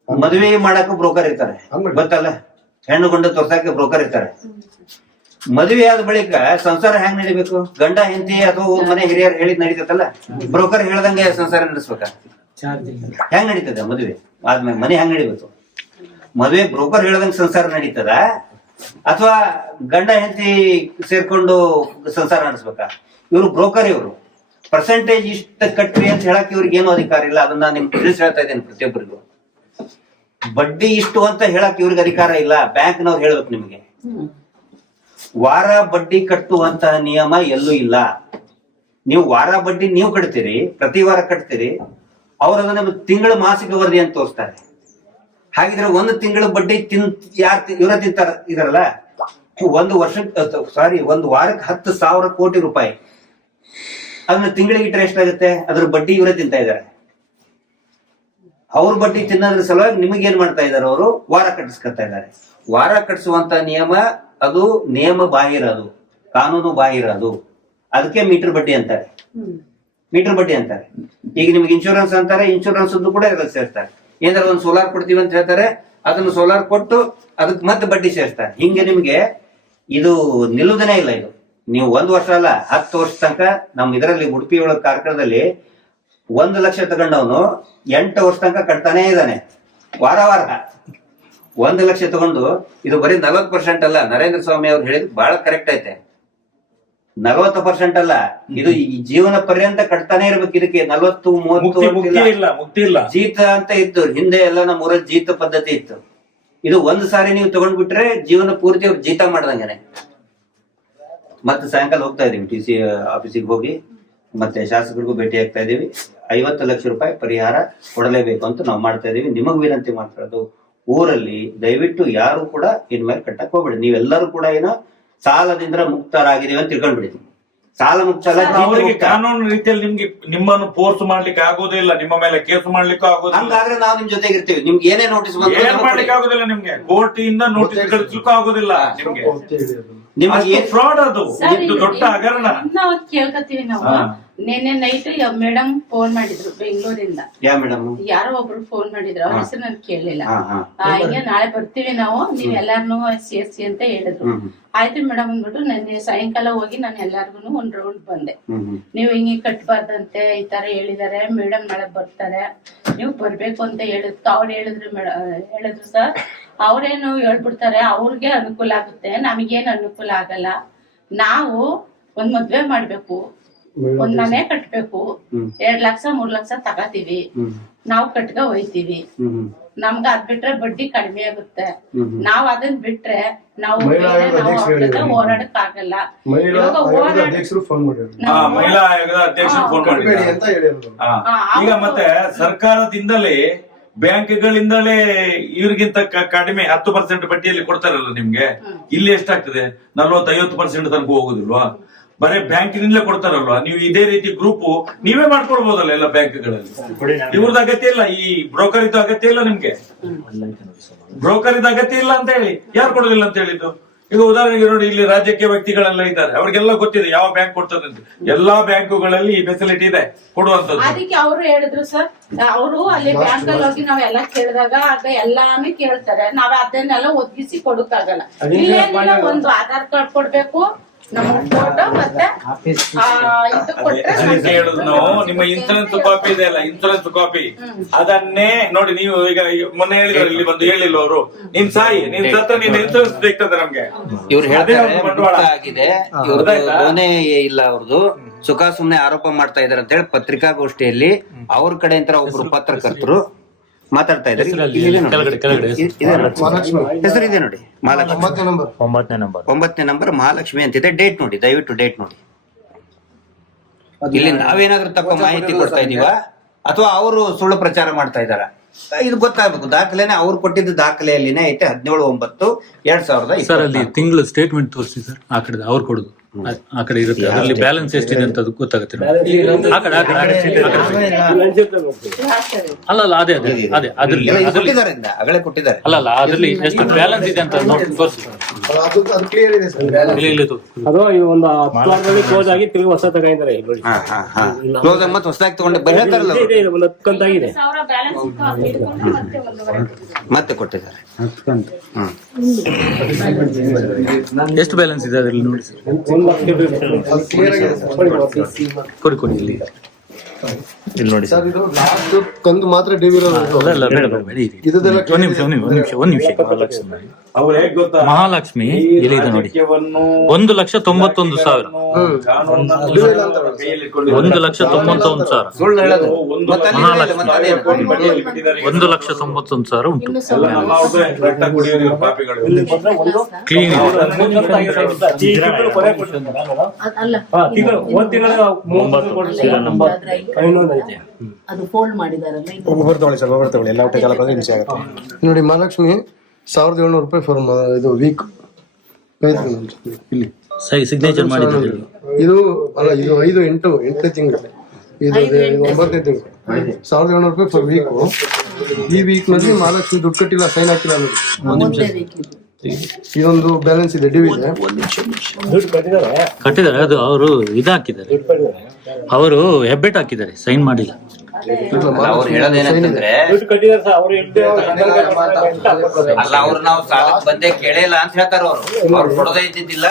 ಮದುವೆ ಮಾಡಕ್ ಬ್ರೋಕರ್ ಇರ್ತಾರೆ. ಗೊತ್ತಲ್ಲ? ಹೆಣ್ಣು ಗಂಡು ತೋರ್ಸಕ್ಕೆ ಬ್ರೋಕರ್ ಇರ್ತಾರೆ. ಮದುವೆ ಆದ ಬಳಿಕ ಸಂಸಾರ ಹೆಂಗ್ ನಡಿಬೇಕು? ಗಂಡ ಹೆಂಡತಿ ಅಥವಾ ಮನೆ ಹಿರಿಯರು ಹೇಳಿದ್ ನಡೀತೈತಲ್ಲ? ಬ್ರೋಕರ್ ಹೇಳ್ದಂಗೆ ಸಂಸಾರ ನಡೆಸ್ಬೇಕ? ಹೆಂಗ್ ನಡೀತದ ಮದುವೆ? ಆದ್ಮೇಲೆ ಮನೆ ಹೆಂಗ್ ನಡಿಬೇಕು? ಮದುವೆ ಬ್ರೋಕರ್ ಹೇಳ್ದಂಗೆ ಸಂಸಾರ ನಡೀತದ? ಅಥವಾ ಗಂಡ ಹೆಂಡತಿ ಸೇರ್ಕೊಂಡು ಸಂಸಾರ ನಡೆಸ್ಬೇಕಾ? ಇವರು ಬ್ರೋಕರ್ ಇವರು. ಪರ್ಸೆಂಟೇಜ್ ಇಷ್ಟ ಕಟ್ಟ್ರಿ ಅಂತ ಹೇಳಕ್ ಇವ್ರಿಗೆ ಏನು ಅಧಿಕಾರ ಇಲ್ಲ. ಅದನ್ನ ನಿಮ್ ತಿಳಿಸಿ ಹೇಳ್ತಾ ಇದ್ದೇನೆ ಪ್ರತಿಯೊಬ್ಬರಿಗೂ. ಬಡ್ಡಿ ಇಷ್ಟು ಅಂತ ಹೇಳಕ್ ಇವ್ರಿಗೆ ಅಧಿಕಾರ ಇಲ್ಲ. ಬ್ಯಾಂಕ್ ನವ್ರು ಹೇಳ್ಬೇಕು ನಿಮಗೆ. ವಾರ ಬಡ್ಡಿ ಕಟ್ಟುವಂತಹ ನಿಯಮ ಎಲ್ಲೂ ಇಲ್ಲ. ನೀವು ವಾರ ಬಡ್ಡಿ ನೀವು ಕಟ್ತೀರಿ, ಪ್ರತಿ ವಾರ ಕಟ್ತೀರಿ. ಅವ್ರ ಅದನ್ನ ತಿಂಗಳ ಮಾಸಿಕ ವರದಿ ಅಂತ ತೋರಿಸ್ತಾರೆ. ಹಾಗಿದ್ರೆ ಒಂದು ತಿಂಗಳ ಬಡ್ಡಿ ತಿನ್ ಯಾರು ಇವರ ತಿಂತಾರ ಇದಾರಲ್ಲ? ಒಂದು ವರ್ಷ ಸಾರಿ ಒಂದು ವಾರಕ್ಕೆ ಹತ್ತು ಸಾವಿರ ಕೋಟಿ ರೂಪಾಯಿ. ಅದನ್ನ ತಿಂಗಳಿಗೆ ಇಟ್ಟರೆ ಎಷ್ಟಾಗುತ್ತೆ? ಅದ್ರ ಬಡ್ಡಿ ಇವರೇ ತಿಂತಾ ಇದ್ದಾರೆ ಅವ್ರ ಬಡ್ಡಿ ತಿನ್ನೋದ್ರ ಸಲುವಾಗಿ ನಿಮಗೆ ಏನ್ ಮಾಡ್ತಾ ಇದಾರೆ ಅವರು? ವಾರ ಕಟ್ಟಿಸ್ಕೊತಾ ಇದ್ದಾರೆ ವಾರ ಕಟ್ಟಿಸುವಂತ ನಿಯಮ ಅದು ನಿಯಮ ಬಾಹಿರ ಅದು. ಕಾನೂನು ಬಾಹಿರ ಅದು. ಅದಕ್ಕೆ ಮೀಟರ್ ಬಡ್ಡಿ ಅಂತಾರೆ. ಮೀಟರ್ ಬಡ್ಡಿ ಅಂತಾರೆ. ಈಗ ನಿಮ್ಗೆ ಇನ್ಶೂರೆನ್ಸ್ ಅಂತಾರೆ ಇನ್ಶೂರೆನ್ಸ್ ಕೂಡ ಇದ್ರಲ್ಲಿ ಸೇರ್ತಾರೆ. ಏನಾರ ಒಂದು ಸೋಲಾರ್ ಕೊಡ್ತೀವಿ ಅಂತ ಹೇಳ್ತಾರೆ, ಅದನ್ನು ಸೋಲಾರ್ ಕೊಟ್ಟು ಅದಕ್ಕೆ ಮತ್ತೆ ಬಡ್ಡಿ ಸೇರಿಸ್ತಾರೆ. ಹಿಂಗೆ ನಿಮಗೆ ಇದು ನಿಲ್ಲುವುದನೇ ಇಲ್ಲ ಇದು. ನೀವು ಒಂದು ವರ್ಷ ಅಲ್ಲ, ಹತ್ತು ವರ್ಷ ತನಕ ನಮ್ ಇದರಲ್ಲಿ ಉಡುಪಿ ಒಳಗ ಕಾರ್ಕಳದಲ್ಲಿ ಒಂದು ಲಕ್ಷ ತಗೊಂಡವನು ಎಂಟು ವರ್ಷ ತನಕ ಕಟ್ತಾನೇ ಇದ್ದಾನೆ. ವಾರ ವಾರ. ಒಂದು ಲಕ್ಷ ತಗೊಂಡು, ಇದು ಬರೀ ನಲ್ವತ್ತು ಪರ್ಸೆಂಟ್ ಅಲ್ಲ, ನರೇಂದ್ರ ಸ್ವಾಮಿ ಅವ್ರು ಹೇಳಿದ್ ಬಹಳ ಕರೆಕ್ಟ್ ಐತೆ. ನಲವತ್ತು ಪರ್ಸೆಂಟ್ ಅಲ್ಲ. ಇದು ಈ ಜೀವನ ಪರ್ಯಂತ ಕಟ್ತಾನೆ ಇರ್ಬೇಕು. ಇದಕ್ಕೆ ನಲವತ್ತು ಮೂವತ್ತು ಜೀತ ಅಂತ ಇತ್ತು. ಹಿಂದೆ ಎಲ್ಲ ನಮ್ಮ ಊರಲ್ಲಿ ಜೀತ ಪದ್ಧತಿ ಇತ್ತು. ಇದು ಒಂದ್ ಸಾರಿ ನೀವು ತಗೊಂಡ್ಬಿಟ್ರೆ ಜೀವನ ಪೂರ್ತಿ ಅವ್ರು ಜೀತ ಮಾಡ್ದಂಗೆನೆ. ಮತ್ತೆ ಸಾಯಂಕಾಲ ಹೋಗ್ತಾ ಇದೀವಿ ಟಿ ಸಿ ಆಫೀಸಿಗೆ ಹೋಗಿ ಮತ್ತೆ ಶಾಸಕರಿಗೂ ಭೇಟಿ ಆಗ್ತಾ ಇದೀವಿ ಐವತ್ತು ಲಕ್ಷ ರೂಪಾಯಿ ಪರಿಹಾರ ಕೊಡಲೇಬೇಕು ಅಂತ ನಾವು ಮಾಡ್ತಾ ಇದೀವಿ ನಿಮಗ್ ವಿನಂತಿ ಮಾಡ್ಕೊಳ್ಳೋದು ಊರಲ್ಲಿ ದಯವಿಟ್ಟು ಯಾರು ಕೂಡ ಇನ್ಮೇಲೆ ಕಟ್ಟಕ್ ಹೋಗ್ಬೇಡಿ. ನೀವೆಲ್ಲರೂ ಕೂಡ ಏನೋ ಸಾಲದಿಂದ ಮುಕ್ತರಾಗಿದ್ದೀವಿ ಅಂತ ತಿಳ್ಕೊಂಡ್ಬಿಡಿದ್ವಿ ಸಾಲ ಮುಕ್ತ ಅಲ್ಲ, ಜೀತ ಅವರಿಗೆ ಮುಕ್ತ. ಕಾನೂನು ರೀತಿಯಲ್ಲಿ ನಿಮ್ಗೆ ನಿಮ್ಮನ್ನು ಫೋರ್ಸ್ ಮಾಡ್ಲಿಕ್ಕೆ ಆಗೋದಿಲ್ಲ ನಿಮ್ಮ ಮೇಲೆ ಕೇಸ್ ಮಾಡ್ಲಿಕ್ಕೂ ಆಗೋದಿಲ್ಲ ಹಂಗಾದ್ರೆ ನಾವು ನಿಮ್ ಜೊತೆಗೆ ಇರ್ತೀವಿ ನಿಮ್ಗೆ ಏನೇ ನೋಟಿಸ್ ಏನ್ ಮಾಡ್ಲಿಕ್ಕೆ. ಆಗೋದಿಲ್ಲ ನಿಮ್ಗೆ? ಕೋರ್ಟ್ ಇಂದ ನೋಟಿಸ್ ಕಳಿಸ್ಲಿಕ್ಕೂ ಆಗೋದಿಲ್ಲ ನಿಮ್ಗೆ. ನಿಮ್ಗೆ ಏನ್ ಫ್ರಾಡ್ ಅದು. ಸರ್, ಇದು ದೊಡ್ಡ ಹಗರಣ. ನಾವು. ಹಾ. ನಿನ್ನೆ ನೈಟ್ ಮೇಡಮ್ ಫೋನ್ ಮಾಡಿದ್ರು ಬೆಂಗಳೂರಿಂದ. ಯಾರೋ ಒಬ್ರು ಫೋನ್ ಮಾಡಿದ್ರು. ಅವ್ರ ಹೆಸರು ನಾನು ಕೇಳಲಿಲ್ಲ. ಹಿಂಗೆ ನಾಳೆ ಬರ್ತೀವಿ ನಾವು. ನೀವ್ ಎಲ್ಲಾರ್ನು ಸೇರ್ಸಿ ಅಂತ ಹೇಳಿದ್ರು. ಆಯ್ತು ಮೇಡಮ್ ಅಂದ್ಬಿಟ್ಟು ನನ್ನ ಸಾಯಂಕಾಲ ಹೋಗಿ ನಾನು ಎಲ್ಲಾರ್ಗು ಒಂದ್ ರೌಂಡ್ ಬಂದೆ. ನೀವು ಹಿಂಗೆ ಕಟ್ಬಾರ್ದಂತೆ ಈ ತರ ಹೇಳಿದಾರೆ. ಮೇಡಮ್ ನಾಳೆ ಬರ್ತಾರೆ. ನೀವು ಬರ್ಬೇಕು ಅಂತ ಹೇಳಿದ್ರು ಅವ್ರು ಹೇಳಿದ್ರು ಮೇಡಮ್ ಹೇಳಿದ್ರು ಸರ್ ಅವ್ರೇನು ಹೇಳ್ಬಿಡ್ತಾರೆ ಅವ್ರಿಗೆ ಅನುಕೂಲ ಆಗುತ್ತೆ. ನಮಗೇನು ಅನುಕೂಲ ಆಗಲ್ಲ. ನಾವು ಒಂದ್ ಮದ್ವೆ ಮಾಡ್ಬೇಕು. ಒಂದ್ ಮನೆ ಕಟ್ಬೇಕು. ಎರಡ್ ಲಕ್ಷ ಮೂರ್ ಲಕ್ಷ ತಗತೀವಿ. ನಾವ್ ಕಟ್ಕ ಹೋಯ್ತಿವಿ. ನಮ್ಗ ಅದ್ ಬಿಟ್ರೆ ಬಡ್ಡಿ ಕಡಿಮೆ ಆಗುತ್ತೆ. ನಾವ್ ಅದನ್ ಬಿಟ್ರೆ ನಾವು. ಹೋರಾಡಕ್ ಆಗಲ್ಲ ಮಹಿಳಾ ಆಯೋಗದ ಅಧ್ಯಕ್ಷರು ಫೋನ್ ಮಾಡಿದ್ರು. ಆ, ಮಹಿಳಾ ಆಯೋಗದ ಅಧ್ಯಕ್ಷರು ಫೋನ್ ಕಟ್ಬೇಡಿ ಮಾಡಿದ್ದಾರೆ ಅಂತ ಹೇಳಿದ್ರು. ಆ, ಆ, ಈಗ ಮತ್ತೆ ಸರ್ಕಾರದಿಂದಲೇ ಬ್ಯಾಂಕ್ಗಳಿಂದಲೇ ಇವ್ರಿಗಿಂತ ಕಡಿಮೆ ಹತ್ತು ಪರ್ಸೆಂಟ್ ಬಡ್ಡಿಯಲ್ಲಿ ಕೊಡ್ತಾರಲ್ಲ ನಿಮ್ಗೆ? ಇಲ್ಲಿ ಎಷ್ಟಾಗ್ತದೆ? ನಲ್ವತ್ತೈವತ್ತು ಪರ್ಸೆಂಟ್ ತನಕ ಹೋಗುದಿಲ್ವಾ? ಬರೀ ಬ್ಯಾಂಕಿನಿಂದಲೇ ಕೊಡ್ತಾರಲ್ವಾ? ನೀವು ಇದೇ ರೀತಿ ಗ್ರೂಪ್ ನೀವೇ ಮಾಡ್ಕೊಳ್ಬಹುದಲ್ಲ ಎಲ್ಲ ಬ್ಯಾಂಕ್ಗಳಲ್ಲಿ. ಇವ್ರದ್ದು ಅಗತ್ಯ ಇಲ್ಲ ಈ ಬ್ರೋಕರ್ ಇದ್ದು ಅಗತ್ಯ ಇಲ್ಲ ನಿಮ್ಗೆ? ಬ್ರೋಕರ್ ಇದ್ದು ಅಗತ್ಯ ಇಲ್ಲ ಅಂತ ಹೇಳಿ ಯಾರು ಕೊಡೋದಿಲ್ಲ ಅಂತ ಹೇಳಿದ್ದು? ಈಗ ಉದಾಹರಣೆಗೆ ನೋಡಿ ಇಲ್ಲಿ ರಾಜ್ಯಕ್ಕೆ ವ್ಯಕ್ತಿಗಳೆಲ್ಲ ಇದ್ದಾರೆ. ಅವ್ರಿಗೆಲ್ಲ ಗೊತ್ತಿದೆ ಯಾವ ಬ್ಯಾಂಕ್ ಕೊಡ್ತದೆ ಅಂತ. ಎಲ್ಲಾ ಬ್ಯಾಂಕುಗಳಲ್ಲಿ ಈ ಫೆಸಿಲಿಟಿ ಇದೆ ಕೊಡುವಂತದ್ದು ಅದಕ್ಕೆ ಅವರು ಹೇಳಿದ್ರು ಸರ್ ಅವರು ಅಲ್ಲಿ ಬ್ಯಾಂಕ್ ಅಲ್ಲಿ ಹೋಗಿ ನಾವೆಲ್ಲ ಕೇಳಿದಾಗ ಆಗ ಎಲ್ಲಾನು ಕೇಳ್ತಾರೆ. ನಾವ್ ಅದನ್ನೆಲ್ಲ ಒದಗಿಸಿ ಕೊಡಕ್ಕಾಗಲ್ಲ. ಇಲ್ಲೇನಿಲ್ಲ ಒಂದು ಆಧಾರ್ ಕಾರ್ಡ್ ಕೊಡ್ಬೇಕು ನಮ್ಮ ಫೋಟೋ ಮತ್ತೆ ಆ, ಇದು ಕೊಟ್ರೆ ಅದಕ್ಕೆ ಹೇಳುದು ನಾವು. ನಿಮ್ಮ ಇನ್ಸೂರೆನ್ಸ್ ಕಾಪಿ ಇದೆ ಅಲ್ಲ ಇನ್ಸೂರೆನ್ಸ್ ಕಾಪಿ ಅದನ್ನೇ ನೋಡಿ ನೀವು ಈಗ ಮೊನ್ನೆ ಹೇಳಿದ್ರು ಇಲ್ಲಿ ಬಂದು ಹೇಳಿಲ್ಲ ಅವರು. ನೀನ್ ಸಾಯಿ ನೀನ್ ಸತ್ತ ನಿನ್ನ ಇನ್ಸೂರೆನ್ಸ್ ಸಿಗ್ತದೆ ನಮ್ಗೆ. ಇವ್ರು ಹೇಳಿದ್ರೆ ಹೇಳ್ತಾರೆ ಅವ್ರ ಬಂಡವಾಳ. ಮುಕ್ತ ಆಗಿದೆ ಇವ್ರದ್ದು ಲೋನೇ ಇಲ್ಲ ಅವ್ರದ್ದು ಸುಖ ಸುಮ್ನೆ ಆರೋಪ ಮಾಡ್ತಾ ಇದಾರೆ ಅಂತ ಹೇಳಿ ಪತ್ರಿಕಾಗೋಷ್ಠಿಯಲ್ಲಿ ಅವ್ರ ಕಡೆಯಿಂದ ಒಬ್ರು ಪತ್ರಕರ್ತರು ಮಾತಾಡ್ತಾ ಇದ್ದಾರೆ. ನೋಡಿ. ಹೆಸರು. ಇದೆ ಮಹಾಲಕ್ಷ್ಮಿ. ಒಂಬತ್ತನೇ ನಂಬರ್. ಒಂಬತ್ತನೇ ನಂಬರ್. ಮಹಾಲಕ್ಷ್ಮಿ ಅಂತಿದೆ. ಡೇಟ್ ನೋಡಿ ದಯವಿಟ್ಟು ಡೇಟ್ ನೋಡಿ. ಇಲ್ಲಿ ನಾವೇನಾದ್ರೂ ತಪ್ಪ ಮಾಹಿತಿ ಕೊಡ್ತಾ ಇದೀವ? ಅಥವಾ ಅವರು ಸುಳ್ಳು ಪ್ರಚಾರ ಮಾಡ್ತಾ ಇದಾರ ಇದು ಗೊತ್ತಾಗಬೇಕು. ದಾಖಲೆನೆ ಅವ್ರು ಕೊಟ್ಟಿದ್ದ ದಾಖಲೆಯಲ್ಲಿನೇ ಐತೆ. ಹದಿನೇಳು ಒಂಬತ್ತು ಎರಡ್ ಸಾವಿರದ ಸರ್ ಅಲ್ಲಿ. ತಿಂಗಳು ಸ್ಟೇಟ್ಮೆಂಟ್ ತೋರಿಸಿ ಸರ್. ಆ ಕಡೆ ಅವ್ರು ಕೊಡುದು. ಆ- ಆ ಕಡೆ ಇರುತ್ತೆ. ಅದರಲ್ಲಿ ಬ್ಯಾಲೆನ್ಸ್ ಎಷ್ಟಿದೆ ಅಂತ ಅದು ಗೊತ್ತಾಗುತ್ತೆ ನಮ್ಗೆ. ಆ ಕಡೆ ಆ ಕಡೆ ಆ ಕಡೆ, ಆ ಕಡೆ. ಅಲ್ಲ ಅಲ್ಲ ಅದೇ ಅದೇ ಅದೇ ಅದ್ರಲ್ಲಿ ಇಲ್ಲ, ಇದು ಅದ್ರಲ್ಲಿ ಕೊಟ್ಟಿದ್ದಾರೆ ಇಂದ, ಆಗಲೇ ಕೊಟ್ಟಿದ್ದಾರೆ. ಅಲ್ಲ ಅಲ್ಲ ಅದ್ರಲ್ಲಿ ಎಷ್ಟು ಬ್ಯಾಲೆನ್ಸ್ ಇದೆ ಅಂತ ನೋಡಿ ತೋರಿಸಿ. ಅದು ಅದು ಕ್ಲಿಯರ್ ಇದೆ ಸರ್ ಇಲ್ಲಿ ಇಲ್ಲಿ ತೋರಿಸಿ ಅದು ಈ ಒಂದು ಹತ್ತು ವಾರದಲ್ಲಿ ಕ್ಲೋಸ್ ಆಗಿ ತಿರುಗಿ ಹೊಸ ತಗೊಂಡಿದ್ದಾರೆ ಇಲ್ಲಿ ನೋಡಿ ಹಾ ಹಾ ಹಾ. ಕ್ಲೋಸ್ ಮತ್ತೆ ಹೊಸದಾಗಿ ತಗೊಂಡು ಬ- ಹೇಳ್ತಾರಲ್ಲ ಇದೆ, ಅವ್ರು. ಇದೆ, ಒಂದು ಹತ್ತು ಕಂತಾಗಿದೆ ಸಾವಿರ ಬ್ಯಾಲೆನ್ಸ್ ಇಟ್ಕೊಂಡು ಮತ್ತೆ ಒಂದೂವರೆ ಮತ್ತೆ ಕೊಟ್ಟಿದ್ದಾರೆ. ಎಷ್ಟು ಬ್ಯಾಲೆನ್ಸ್ ಇದೆ ಅದ್ರಲ್ಲಿ ನೋಡಿ ಸರ್? ಕೊಡಿ ಕೊಡಿ ಇಲ್ಲಿ. ಇಲ್ಲಿ ನೋಡಿ. ಸರ್ ಇದು ಲಾಸ್ಟ್ ಕಂದು ಮಾತ್ರ ಡಿವಿರೋದು ವಿ ಅಲ್ಲ ಅಲ್ಲ ಬೇಡ ಬೇಡ ಬೇಡ ಇರಿ. ಇದುದೆಲ್ಲ ಒಂದ್ ನಿಮಿಷ ಒಂದು ನಿಮಿಷ ಒಂದು ನಿಮಿಷ. ಅವ್ರು ಹೇಗ್ ಗೊತ್ತಾ? ಮಹಾಲಕ್ಷ್ಮಿ ಎಲ್ಲಿದೆ ಇಲ್ಲಿ ನೋಡಿ. ಒಂದು ಲಕ್ಷ ತೊಂಬತ್ತೊಂದು ಸಾವಿರ. ಒಂದು ಲಕ್ಷ ತೊಂಬತ್ತೊಂದು ಸಾವಿರ. ಒಂದು ಮತ್ತೆ ಅಲ್ಲಿ ಮಹಾಲಕ್ಷ್ಮಿ. ಒಂದು ಲಕ್ಷ ತೊಂಬತ್ತೊಂದು ಸಾವಿರ ಉಂಟು. ಕ್ಲೀನ್ ಅದು ಫೋಲ್ಡ್ ಮಾಡಿದಾರಲ್ಲ ಇದು. ಒಬ್ಬರು ತಗೊಳ್ಳಿ ಸರ್ ಒಬ್ಬರು ತಗೊಳ್ಳಿ ಎಲ್ಲ ಒಟ್ಟಿಗೆ ನೋಡಿ ಮಹಾಲಕ್ಷ್ಮಿ ಸಾವಿರದ ಏಳ್ನೂರು ರೂಪಾಯಿ ಫಾರ್ ಇದು ವೀಕ್ ಇಲ್ಲಿ. ಸಿಗ್ನೇಚರ್ ಮಾಡಿದ್ರು ಇದು ಅಲ್ಲ ಇದು ಐದು ಎಂಟು ಎಂಟನೇ ತಿಂಗಳು. ಇದು ಇದು ಒಂಬತ್ತನೇ ತಿಂಗಳು. ಸಾವಿರದ ಏಳ್ನೂರು ರೂಪಾಯಿ ಫಾರ್ ವೀಕು ಈ ವೀಕ್ನಲ್ಲಿ ಮಹಾಲಕ್ಷ್ಮಿ ದುಡ್ಡು ಕಟ್ಟಿಲ್ಲ ಸೈನ್ ಹಾಕಿಲ್ಲ ಇದು. ಇದೊಂದು ಬ್ಯಾಲೆನ್ಸ್ ಇದೆ ಡಿ ಇದೆ. ದುಡ್ಡು ಕಟ್ಟಿದ್ದಾರೆ ಅದು ಅವರು ಇದು ಹಾಕಿದ್ದಾರೆ. ದುಡ್ಡು ಕಟ್ಟಿದ್ದಾರೆ ಅವರು ಹೆಬ್ಬೆಟ್ ಹಾಕಿದ್ದಾರೆ ಸೈನ್ ಮಾಡಿಲ್ಲ. ಅಲ್ಲ, ಅವ್ರು ಹೇಳೋದೇನಂತಂದ್ರೆ ದುಡ್ಡು ಕಟ್ಟಿದ್ದಾರೆ ಸರ್ ಅವ್ರು ಇಲ್ಲದೆ ಅಲ್ಲ ಅವ್ರು ನಾವು ಸಾಲಕ್ಕೆ ಬಂದೇ ಕೇಳಿಲ್ಲ ಅಂತ ಹೇಳ್ತಾರ ಅವ್ರು. ಅವ್ರು ಕೊಡದೇ ಇದ್ದಿದ್ದಿಲ್ಲ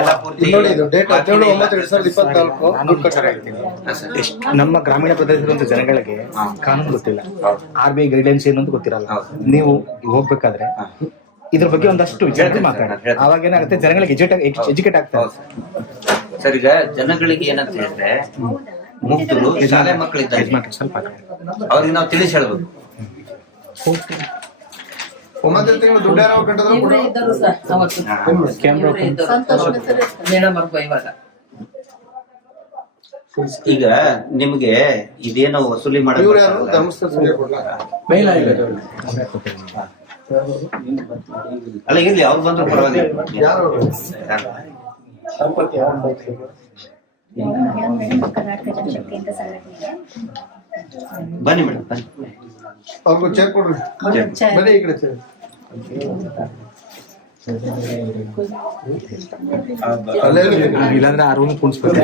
ಎಲ್ಲ ಪೂರ್ತಿ ನಮ್ಮ ಗ್ರಾಮೀಣ ಪ್ರದೇಶದ ಜನಗಳಿಗೆ ಕಾನೂನು ಗೊತ್ತಿಲ್ಲ. ಆರ್ ಬಿ ಐ ಗೈಡ್ಲೈನ್ಸ್ ಏನು ಅಂತ ಗೊತ್ತಿರಲ್ಲ. ನೀವು ಹೋಗ್ಬೇಕಾದ್ರೆ ಇದ್ರ ಬಗ್ಗೆ ಒಂದಷ್ಟು ವಿಚಾರ ಮಾತಾಡ. ಅವಾಗ ಏನಾಗುತ್ತೆ ಜನಗಳಿಗೆ ಎಜುಕೇಟ್ ಎಜುಕೇಟ್ ಆಗ್ತಾರೆ ಸರ್. ಈಗ ಜನಗಳಿಗೆ ಏನಂತ ಹೇಳಿದ್ರೆ ಮುಕ್ತರು ಶಾಲೆ ಮಕ್ಕಳಿದ್ದಾರೆ. ಸ್ವಲ್ಪ ಅವ್ರಿಗೆ ನಾವು ತಿಳಿಸಿ ಹೇಳ್ಬೋದು. ಒಂಬತ್ತನೇ ತಿಂಗಳು ದುಡ್ಡು ಯಾರೋ ಕಟ್ಟಿದ್ರು? ಇವಾಗ. ಈಗ ನಿಮ್ಗೆ ಇದೇನೋ ವಸೂಲಿ ಮಾಡೋದು ಅಲ್ಲ ಇರ್ಲಿ ಅವ್ರು ಬಂದ್ರು ಪರವಾಗಿಲ್ಲ? ಬನ್ನಿ ಮೇಡಮ್ ಬನ್ನಿ. ಅವ್ರಿಗೂ ಚೇರ್ ಕೊಡ್ರಿ. ಬನ್ನಿ ಈ ಕಡೆ ಚೇರ್ ಇಲ್ಲಾಂದ್ರೆ ಆ ರೂಮ್ ಕುಣಿಸ್ಬೇಕು